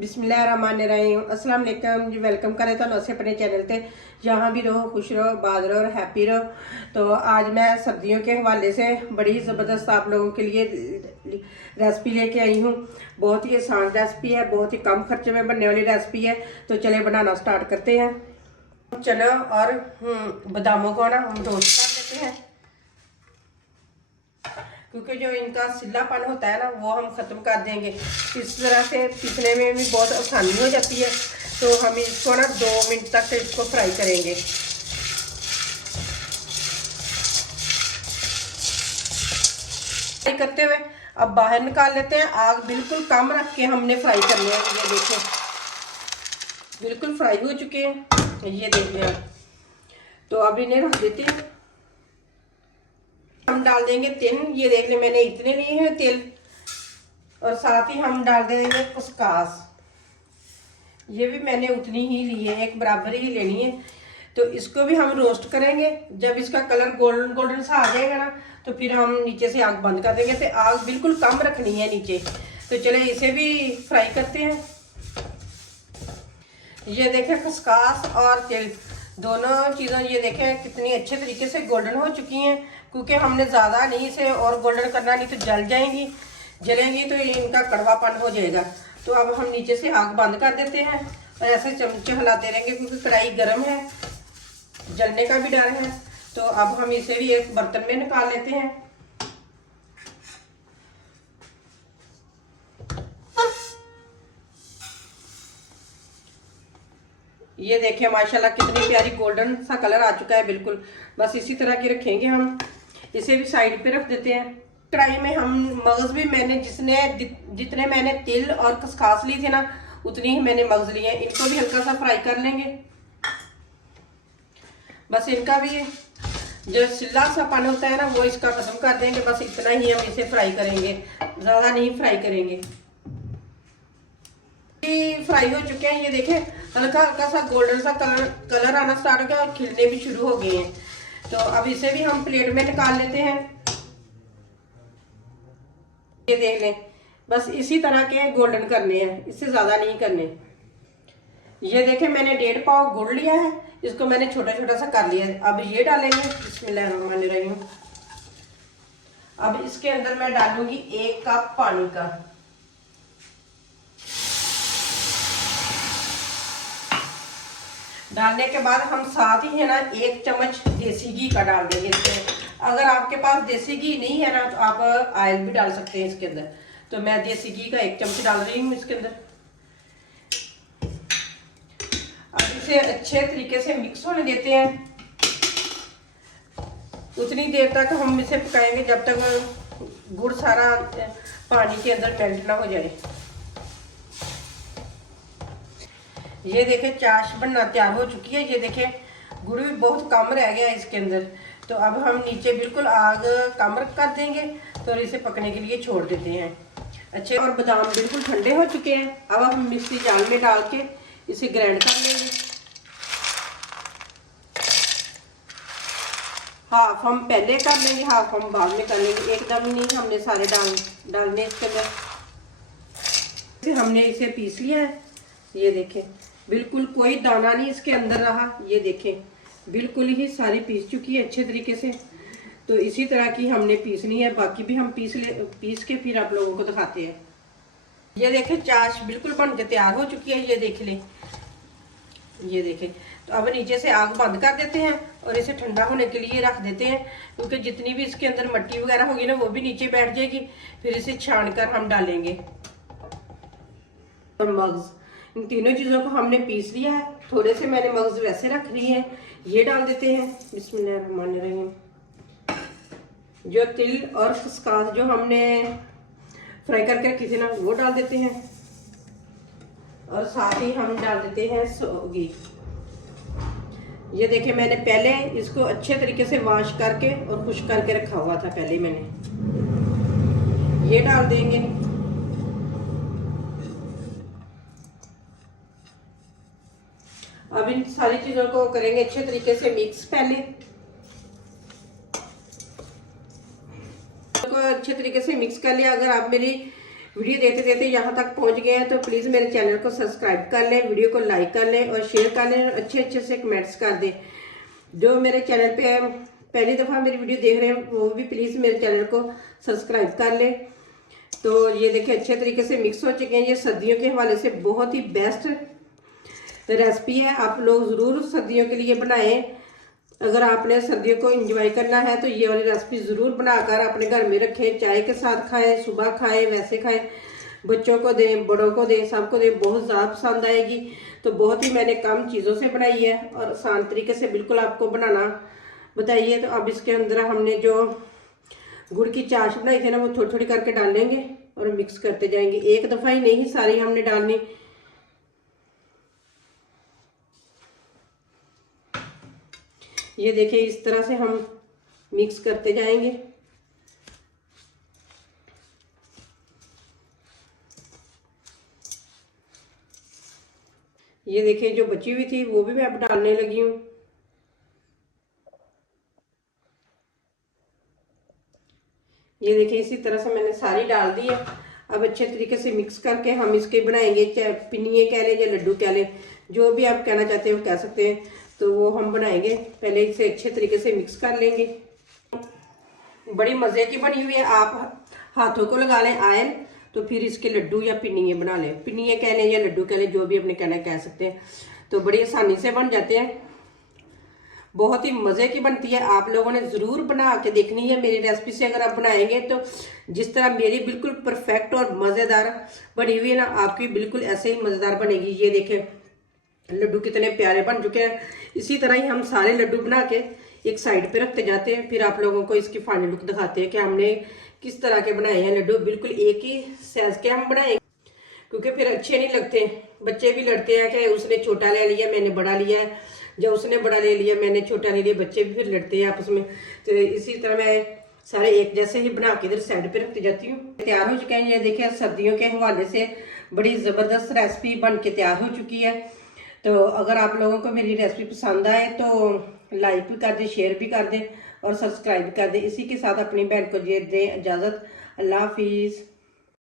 बिस्मिल्लाहिर्रहमानिर्रहीम अस्सलाम वालेकुम जी। वेलकम करें तो अस अपने चैनल पे। जहाँ भी रहो खुश रहो, आबाद रहो और हैप्पी रहो। तो आज मैं सर्दियों के हवाले से बड़ी ज़बरदस्त आप लोगों के लिए रेसिपी लेके आई हूँ। बहुत ही आसान रेसिपी है, बहुत ही कम खर्चे में बनने वाली रेसिपी है। तो चले बनाना स्टार्ट करते हैं। चना और बादामों को ना हम रोस्ट कर लेते हैं, क्योंकि जो इनका सिल्लापन होता है ना वो हम ख़त्म कर देंगे। इस तरह से पीसने में भी बहुत आसानी हो जाती है। तो हम इसको ना 2 मिनट तक इसको फ्राई करेंगे। फ्राई करते हुए अब बाहर निकाल लेते हैं। आग बिल्कुल कम रख के हमने फ्राई करने हैं। ये देखो बिल्कुल फ्राई हो चुके हैं, ये देखिए आप। तो अब इन्हें रख देते हैं। हम डाल देंगे तेल। ये देख ले मैंने इतने लिए हैं तेल, और साथ ही हम डाल देंगे खसकास। ये भी मैंने उतनी ही ली है, एक बराबर ही लेनी है। तो इसको भी हम रोस्ट करेंगे। जब इसका कलर गोल्डन गोल्डन सा आ जाएगा ना तो फिर हम नीचे से आग बंद कर देंगे। तो आग बिल्कुल कम रखनी है नीचे। तो चले इसे भी फ्राई करते हैं। ये देखें खसकास और तेल दोनों चीज़ें ये देखें कितनी अच्छे तरीके से गोल्डन हो चुकी हैं। क्योंकि हमने ज़्यादा नहीं इसे और गोल्डन करना, नहीं तो जल जाएंगी। जलेंगी तो इनका कड़वापन हो जाएगा। तो अब हम नीचे से आग बंद कर देते हैं और ऐसे चमचे हिलाते रहेंगे, क्योंकि कढ़ाई गर्म है, जलने का भी डर है। तो अब हम इसे भी एक बर्तन में निकाल लेते हैं। ये देखिए माशाल्लाह कितनी प्यारी गोल्डन सा कलर आ चुका है बिल्कुल। बस इसी तरह की रखेंगे हम। इसे भी साइड पे रख देते हैं। कढ़ाई में हम मगज भी मैंने जितने मैंने तिल और खसकास ली थे ना उतनी ही मैंने मगज लिए। इनको भी हल्का सा फ्राई कर लेंगे। बस इनका भी जो सिल्ला सा पानी होता है ना वो इसका खत्म कर देंगे। बस इतना ही हम इसे फ्राई करेंगे, ज़्यादा नहीं फ्राई करेंगे। फ्राई हो चुके हैं। ये देखें हल्का हल्का सा गोल्डन सा कलर आना स्टार्ट हो गया और खिलने भी शुरू हो गए हैं। तो अब इसे भी हम प्लेट में निकाल लेते हैं। ये देख लें, बस इसी तरह के गोल्डन करने हैं, इससे ज्यादा नहीं करने। ये देखें मैंने 1.5 पाव गुड़ लिया है, इसको मैंने छोटा छोटा सा कर लिया है। अब ये डालेंगे बिस्मिल्लाहिर्रहमानिर्रहीम। अब इसके अंदर मैं डालूंगी 1 कप पानी का। डालने के बाद हम साथ ही है ना 1 चम्मच देसी घी का डाल देंगे इसमें। अगर आपके पास देसी घी नहीं है ना तो आप ऑयल भी डाल सकते हैं इसके अंदर। तो मैं देसी घी का 1 चम्मच डाल रही हूँ इसके अंदर। अब इसे अच्छे तरीके से मिक्स होने देते हैं। उतनी देर तक हम इसे पकाएंगे जब तक गुड़ सारा पानी के अंदर मेल्ट ना हो जाए। ये देखें चाश बनना तैयार हो चुकी है। ये देखें गुड़ भी बहुत कम रह गया है इसके अंदर। तो अब हम नीचे बिल्कुल आग कम कर देंगे तो इसे पकने के लिए छोड़ देते हैं अच्छे। और बादाम बिल्कुल ठंडे हो चुके हैं। अब हम मिक्सी जार में डाल के इसे ग्राइंड कर लेंगे। हाफ हम पहले कर लेंगे, हाफ हम बाद में कर लेंगे। एकदम नहीं हमने सारे डालने इसके अंदर। फिर हमने इसे पीस लिया है। ये देखें बिल्कुल कोई दाना नहीं इसके अंदर रहा। ये देखें बिल्कुल ही सारी पीस चुकी है अच्छे तरीके से। तो इसी तरह की हमने पीसनी है। बाकी भी हम पीस के फिर आप लोगों को दिखाते हैं। ये देखें चाश बिल्कुल बन के तैयार हो चुकी है। ये देख लें, ये देखें। तो अब नीचे से आग बंद कर देते हैं और इसे ठंडा होने के लिए रख देते हैं, क्योंकि जितनी भी इसके अंदर मट्टी वगैरह होगी ना वो भी नीचे बैठ जाएगी। फिर इसे छान कर हम डालेंगे। और मगज, इन तीनों चीज़ों को हमने पीस लिया है। थोड़े से मैंने मगज वैसे रख लिए हैं, ये डाल देते हैं बिस्मिल्लाहिर्रहमानिर्रहीम। जो तिल और खसकास जो हमने फ्राई करके रखी थी ना वो डाल देते हैं। और साथ ही हम डाल देते हैं सौगी। ये देखें मैंने पहले इसको अच्छे तरीके से वॉश करके और खुश करके रखा हुआ था पहले मैंने। ये डाल देंगे। अब इन सारी चीजों को करेंगे अच्छे तरीके से मिक्स। पहले तो अच्छे तरीके से मिक्स कर लिया। अगर आप मेरी वीडियो देते देते यहाँ तक पहुँच गए हैं तो प्लीज़ मेरे चैनल को सब्सक्राइब कर लें, वीडियो को लाइक कर लें और शेयर कर लें और अच्छे अच्छे से कमेंट्स कर दें। जो मेरे चैनल पे पहली दफ़ा मेरी वीडियो देख रहे हैं वो भी प्लीज़ मेरे चैनल को सब्सक्राइब कर लें। तो ये देखिए अच्छे तरीके से मिक्स हो चुके हैं। ये सर्दियों के हवाले से बहुत ही बेस्ट रेसिपी है, आप लोग ज़रूर सर्दियों के लिए बनाएं। अगर आपने सर्दियों को एंजॉय करना है तो ये वाली रेसिपी ज़रूर बनाकर अपने घर में रखें, चाय के साथ खाएं, सुबह खाएं, वैसे खाएं, बच्चों को दें, बड़ों को दें, सबको दें, बहुत ज़्यादा पसंद आएगी। तो बहुत ही मैंने कम चीज़ों से बनाई है और आसान तरीके से बिल्कुल आपको बनाना बताइए। तो अब इसके अंदर हमने जो गुड़ की चाश बनाई थी ना, वो थोड़ी थोड़ी करके डाल लेंगे और मिक्स करते जाएंगे। एक दफ़ा ही नहीं सारी हमने डालनी। ये देखिए इस तरह से हम मिक्स करते जाएंगे। ये देखिए जो बची हुई थी वो भी मैं अब डालने लगी हूँ। ये देखिए इसी तरह से मैंने सारी डाल दी है। अब अच्छे तरीके से मिक्स करके हम इसके बनाएंगे, चाहे पिनिये कह लें या लड्डू कह लें, जो भी आप कहना चाहते हो कह सकते हैं। तो वो हम बनाएंगे, पहले इसे अच्छे तरीके से मिक्स कर लेंगे। बड़ी मज़े की बनी हुई है। आप हाथों को लगा लें आयल, तो फिर इसके लड्डू या पिनिये बना लें, पिनिये कह लें या लड्डू कह लें, जो भी अपने कहना कह सकते हैं। तो बड़ी आसानी से बन जाते हैं, बहुत ही मज़े की बनती है। आप लोगों ने ज़रूर बना के देखनी है मेरी रेसिपी से। अगर आप बनाएंगे तो जिस तरह मेरी बिल्कुल परफेक्ट और मज़ेदार बनी हुई है ना, आपकी बिल्कुल ऐसे ही मज़ेदार बनेगी। ये देखें लड्डू कितने प्यारे बन चुके हैं। इसी तरह ही हम सारे लड्डू बना के एक साइड पे रखते जाते हैं, फिर आप लोगों को इसकी फाइनल लुक दिखाते हैं कि हमने किस तरह के बनाए हैं लड्डू। बिल्कुल एक ही साइज के हम बनाए, क्योंकि फिर अच्छे नहीं लगते। बच्चे भी लड़ते हैं कि उसने छोटा ले लिया मैंने बड़ा लिया है, जब उसने बड़ा ले लिया मैंने छोटा ले लिया, बच्चे भी फिर लड़ते हैं आपस में। तो इसी तरह मैं सारे एक जैसे ही बना के इधर साइड पे रखती जाती हूँ। तैयार हो चुके हैं। ये देखिए सर्दियों के हवाले से बड़ी ज़बरदस्त रेसिपी बन के तैयार हो चुकी है। तो अगर आप लोगों को मेरी रेसिपी पसंद आए तो लाइक भी कर दें, शेयर भी कर दें और सब्सक्राइब कर दें। इसी के साथ अपनी बहन को दे दें इजाज़त। अल्लाह हाफिज़।